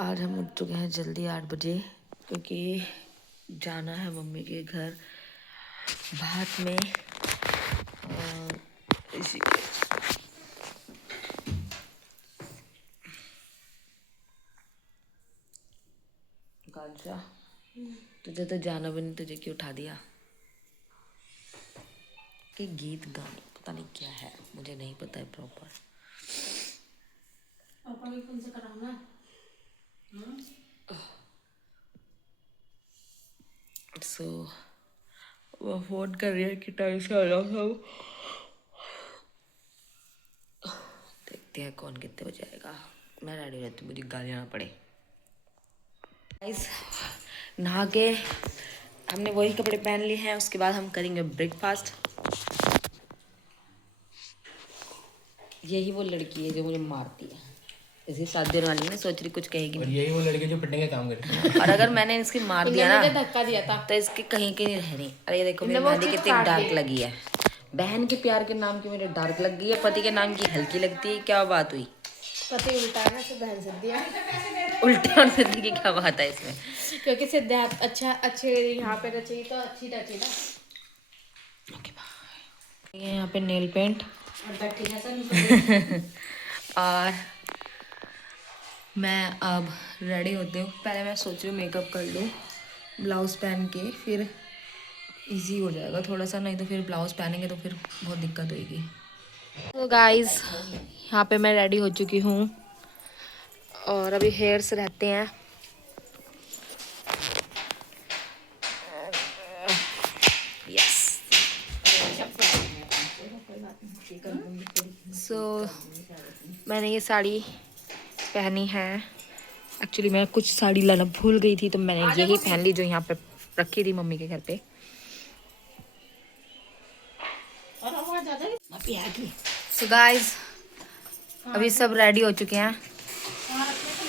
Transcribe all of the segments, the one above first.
आज हम उठ चुके हैं जल्दी 8 बजे क्योंकि जाना है मम्मी के घर भात में। और इसी कांचा तुझे तो जाना भी नहीं, तुझे क्यों उठा दिया? कि गीत गाने पता नहीं क्या है, मुझे नहीं पता है प्रॉपर। पापा के फोन से कराना। सो वो फोन कर रही है कि टाइम से आ जाओ सब। देखते हैं कौन कितने बजे आएगा। मैं रेडी रहती हूँ, मुझे गालियाँ ना पड़े। गाइस नहा के हमने वही कपड़े पहन लिए हैं, उसके बाद हम करेंगे ब्रेकफास्ट। यही वो लड़की है जो मुझे मारती है, इसी 7 दिन वाली ने सोच रही कुछ कहेगी और नहीं। यही वो लड़के जो पिटने का काम करती है। और अगर मैंने इसकी मार दिया ना, धक्का दिया था तो इसकी कहीं की नहीं रहनी। अरे ये देखो मेरी मेहंदी कितनी डार्क लगी है। बहन के प्यार के नाम की मेरे डार्क लग गई है, पति के नाम की हल्की लगती है। क्या बात हुई? पति उल्टा है तो बहन सिद्धिया। उल्टे और सिद्धि की क्या बात है इसमें? क्योंकि सिद्धिया अच्छा अच्छे यहाँ पे रची तो अच्छी रची ना। Okay bye. ये यहाँ पे नेल पेंट और मैं अब रेडी होती हूँ। पहले मैं सोच रही हूँ मेकअप कर लूँ, ब्लाउज पहन के फिर इजी हो जाएगा थोड़ा सा, नहीं तो फिर ब्लाउज पहनेंगे तो फिर बहुत दिक्कत होगी। तो गाइस यहाँ पे मैं रेडी हो चुकी हूँ और अभी हेयर्स रहते हैं। यस सो मैंने ये साड़ी पहनी है। एक्चुअली मैं कुछ साड़ी लाना भूल गई थी तो मैंने यही पहन ली जो यहाँ पे रखी थी मम्मी के घर पे। सो गाइस अभी सब रेडी हो चुके हैं।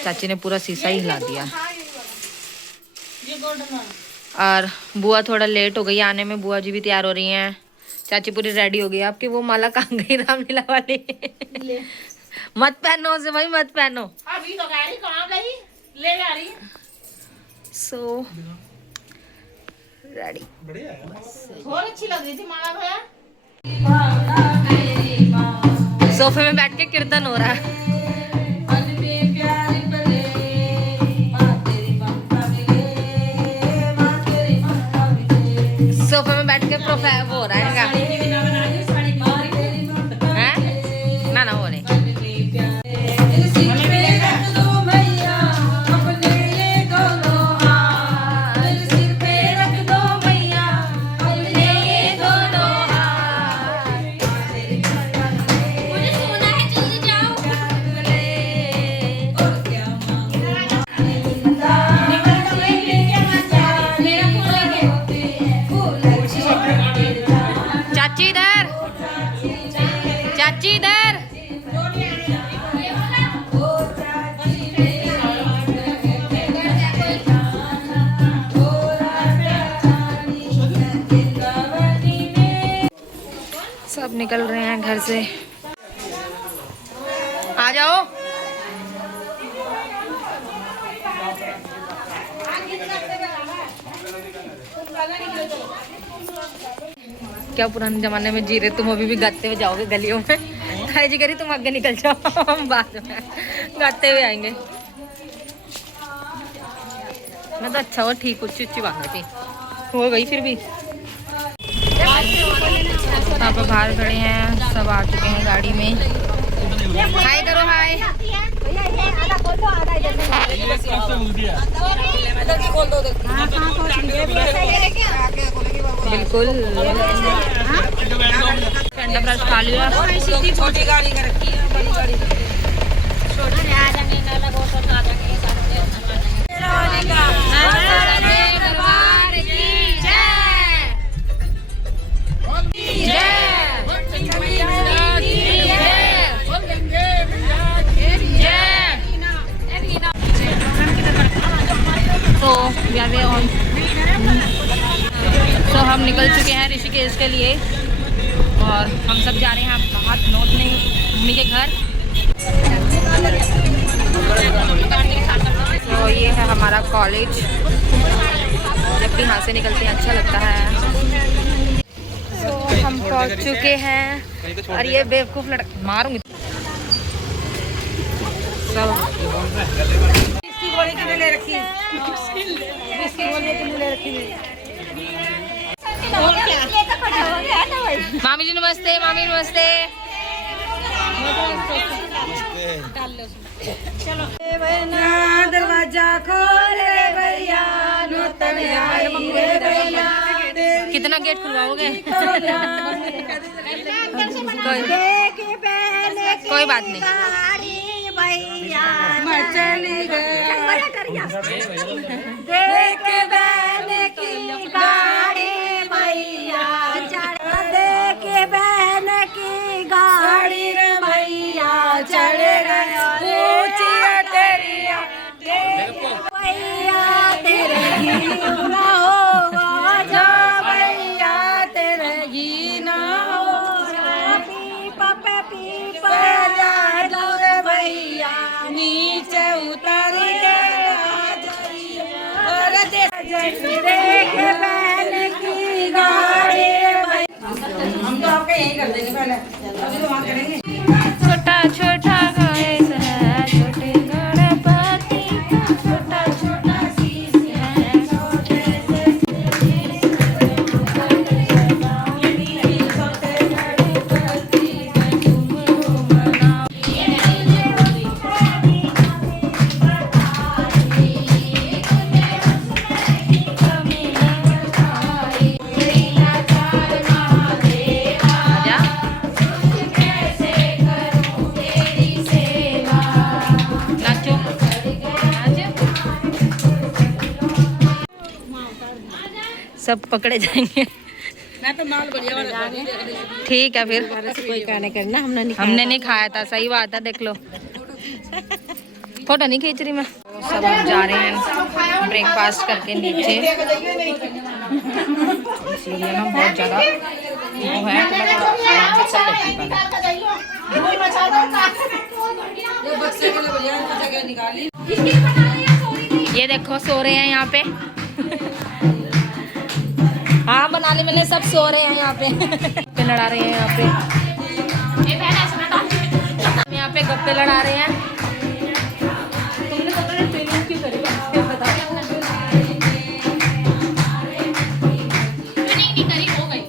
चाची ने पूरा शीशा ही हिला दिया और बुआ थोड़ा लेट हो गई आने में। बुआ जी भी तैयार हो रही हैं, चाची पूरी रेडी हो गई। आपकी वो माला कहाँ गई रामलीला वाली? मत पहनो उसे भाई, मत पहनो। अभी तो गाड़ी कहाँ गई? ले जा रही है। सो रेडी बढ़िया है। बहुत अच्छी लग रही थी माला भैया। सोफे में बैठ के कीर्तन हो रहा है। सोफे में बैठ के प्रोफाइल वो हो रहा है ना ना वो नहीं। चाची इधर, चाची इधर। सब निकल रहे हैं घर से। आ जाओ। क्या पुराने जमाने में जी रहे तुम, अभी भी गाते हुए जाओगे गलियों में। ताई जी करी तुम आगे निकल जाओ, हम बाद में गाते हुए आएंगे। मैं तो अच्छा हुआ ठीक उच्ची उच्ची बात थी हो गई फिर भी। वहाँ पर बाहर खड़े हैं, सब आ चुके हैं गाड़ी में। हाय करो हाय। बिल्कुल ठंडा ब्रश खा लिया। छोटी गाड़ी का रखी है, बड़ी गाड़ी तो हम निकल चुके हैं ऋषिकेश के लिए और हम सब जा रहे हैं भात लौटने मम्मी के घर। कॉलेज। जब भी यहाँ से निकलते हैं अच्छा लगता है। तो हम पहुँच चुके हैं और ये बेवकूफ़ लड़का मारूंगी सब। मामी जी नमस्ते। मामी नमस्ते। दरवाजा खोल रे भैया, नूतन आई रे भैया, कितना गेट खुलवाओगे? कोई बात नहीं। चली देख बहन की गाड़ी भैया, देख बहन की गाड़ी रे भैया, चढ़ गया ऊंची अटरिया भैया, तेरे ही ना होगा जा भैया, तेरे ही ना होगा। पीपा पे पीपा जा रे भैया, नीचे उतर के आ जाइए। और देख बहन की गाड़ी भैया। हम तो आपका यही कर देंगे पहले, अभी तो वहाँ करेंगे। छोटा छोटा गणेश है, छोटे गणपति का छोटा छोटा शीश है, छोटे से नाचो सब पकड़े जाएंगे। ठीक है फिर कोई गाने करना हमने नहीं खाया था। सही बात है, देख लो। फोटो नहीं खींच रही मैं। सब हम जा रहे हैं ब्रेकफास्ट करके नीचे। सीरियल में बहुत ज़्यादा वो है तो मैं थोड़ा आराम से चल लेती हूँ पहले। ये देखो सो रहे हैं यहाँ पे। हाँ बनाने मैंने सब सो रहे हैं यहाँ पे। गप्पे लड़ा रहे हैं यहाँ पे। यहाँ पे गप्पे लड़ा रहे हैं। तुमने कपड़े ट्रेनिंग क्यों करी? बता। ट्रेनिंग नहीं करी, हो गई।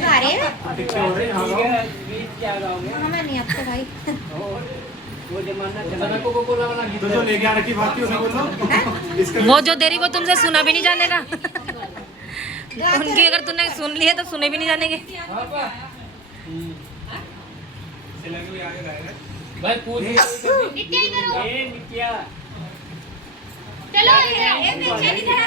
गा रहे हैं क्या गाओगे? मैं नहीं आपको भाई वो जमाना चला कोको कोला वाला गीत जो लेके आ रखी बात उन्हें बोलो। वो जो देरी वो तुमसे सुना भी नहीं जानेगा उनकी अगर तूने सुन ली है तो सुने भी नहीं जानेंगे भाई पूछ नित्या इधर आओ। ए नित्या चलो इधर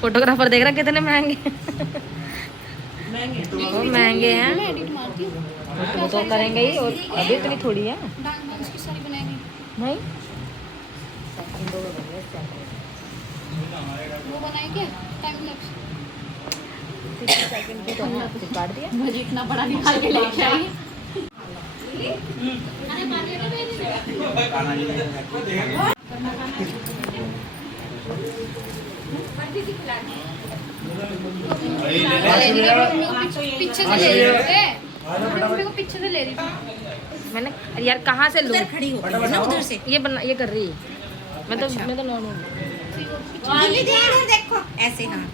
फोटोग्राफर देख रहा कितने महंगे वो महंगे हैं एडिट मारती हूँ। वो तो करेंगे ही और अभी इतनी थोड़ी है डांस की सारी बनाएंगे। नहीं वो बनाए क्या? Time lapse. सेकंड की तो काट दिया मुझे इतना बड़ा निकाल के लेके आई। अरे मारिए तो पीछे से ले रही थे। मम्मी को पीछे से ले रही थी। मैंने यार कहाँ से लूँ खड़ी हो ना उधर से ये कर रही है मैं तो नॉर्मल इधर देखो ऐसे हाँ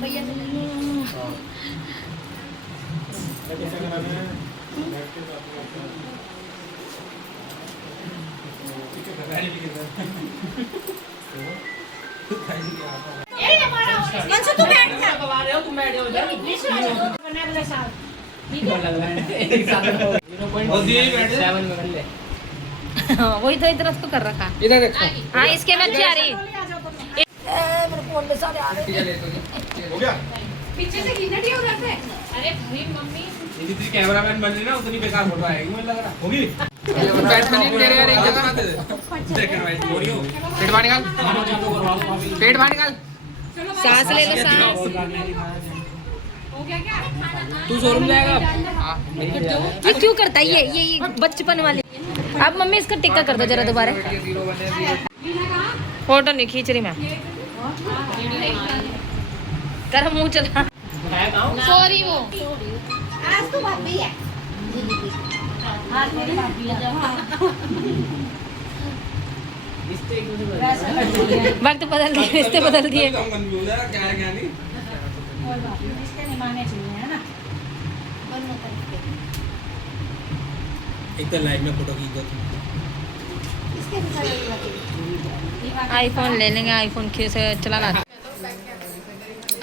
भैया से मंसू तू बैठ जा तुम बैठ जाओ एक साथ और दिए बैठ 7 में कर ले वही तो इधर तो कर रखा इधर देखो हाँ इसके में अच्छी आ रही हो गया पीछे से गिनती हो रहा है। अरे भाई मम्मी ये जितनी कैमरामैन बन रही ना उतनी बेकार फोटो आएगी मुझे लग रहा होगी बैट्समैन ही तेरे यार एक जगह आते सेकंड वाइज बोलियो पेट बाहर निकाल पेट बाहर निकाल सांस ले लो सांस हो गया क्या? तू शोरूम जाएगा हां ये क्यों करता है ये बचपन वाली अब मम्मी इसका टिक्का कर दो जरा दोबारा फोटो नहीं खींच रही मैं कर मुंह चला सॉरी वो आज तो भाभी है आज मेरी भाभी है वक्त बदल दिए रिश्ते बदल दिए क्या है क्या नहीं रिश्ते निभाने चाहिए है ना एक तो लाइव में फोटो खींच दो आईफोन ले लेंगे आईफोन से चलाना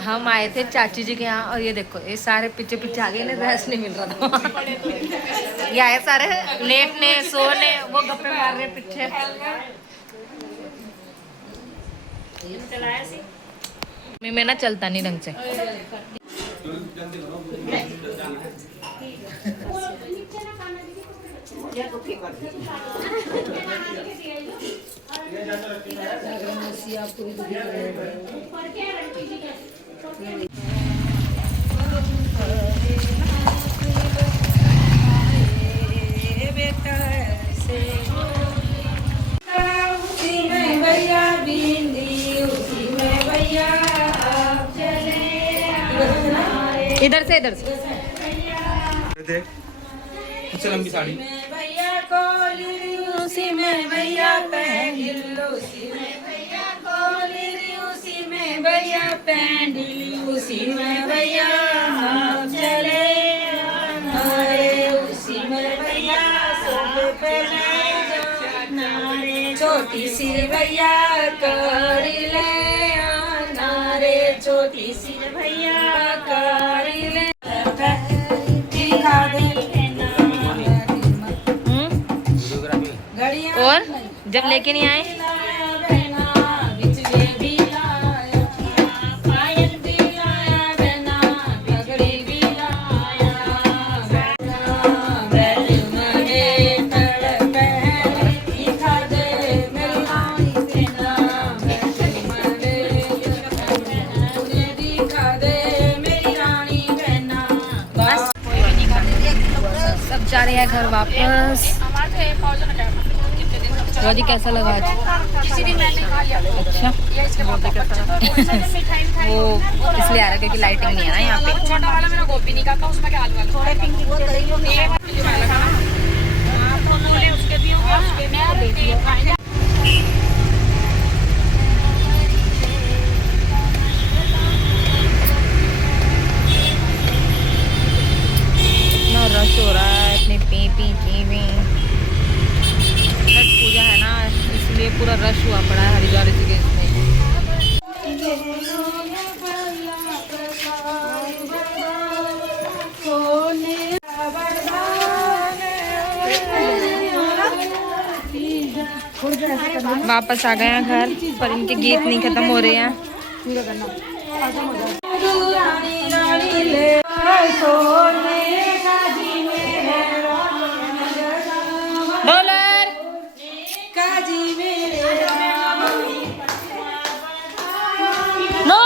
हम आए थे चाची जी के यहाँ और ये देखो ये सारे पीछे पीछे आ गए इन्हें रेस्ट नहीं मिल रहा था ये आए सारे लेटने सोने वो गप्पे मार रहे पीछे मैं ना चलता नहीं ढंग से इधर से देख अच्छा लंबी साड़ी भैया कोली उसी में भैया पैंडिल उसी में भैया कोली उसी में भैया पैंडिल उसी में भैया हम चले हमारे उसी में भैया सब पहले नारे छोटी सी भैया करी ले नारे छोटी सी भैया करी ले दिखा दे और जब लेके नहीं आए सब जा रहे हैं घर वापस बुआ जी कैसा लगा आज? किसी दिन मैंने खा लिया अच्छा या इसके बाद मिठाई वो इसलिए आ रहा है क्योंकि लाइटिंग नहीं है ना यहाँ पे। छोटा वाला मेरा गोभी नहीं खाता, उसमें क्या आलू वाला थोड़े पिंक उसके भी होंगे, उसके में खाएंगे। इतना रश हो रहा है, इतने पी चीवी। छठ पूजा है ना, इसलिए पूरा रश हुआ पड़ा है हरिद्वार ऋषिकेश में। वापस आ गए हैं घर, पर इनके गीत नहीं खत्म हो रहे हैं। डॉलर नो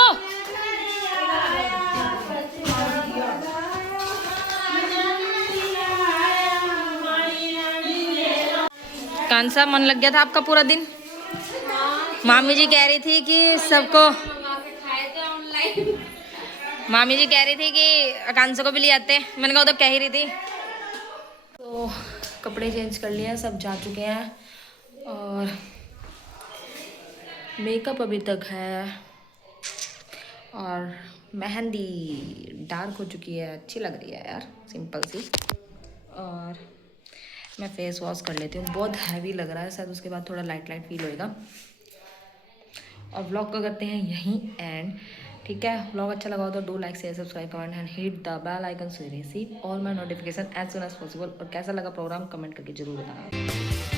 कान सा मन लग गया था आपका पूरा दिन? मामी जी कह रही थी कि सबको, मामी जी कह रही थी कि आकांक्षा को भी ले आते। मैंने कहा वो तो कह ही रही थी। तो कपड़े चेंज कर लिए हैं, सब जा चुके हैं और मेकअप अभी तक है और मेहंदी डार्क हो चुकी है, अच्छी लग रही है यार, सिंपल सी। और मैं फेस वॉश कर लेती हूँ, बहुत हैवी लग रहा है, शायद उसके बाद थोड़ा लाइट लाइट फील होएगा। और व्लॉग को करते हैं यहीं एंड। ठीक है, व्लॉग अच्छा लगा हो तो do like share subscribe comment and hit the bell icon so receive all my notification as soon as possible. और कैसा लगा प्रोग्राम कमेंट करके जरूर बताना।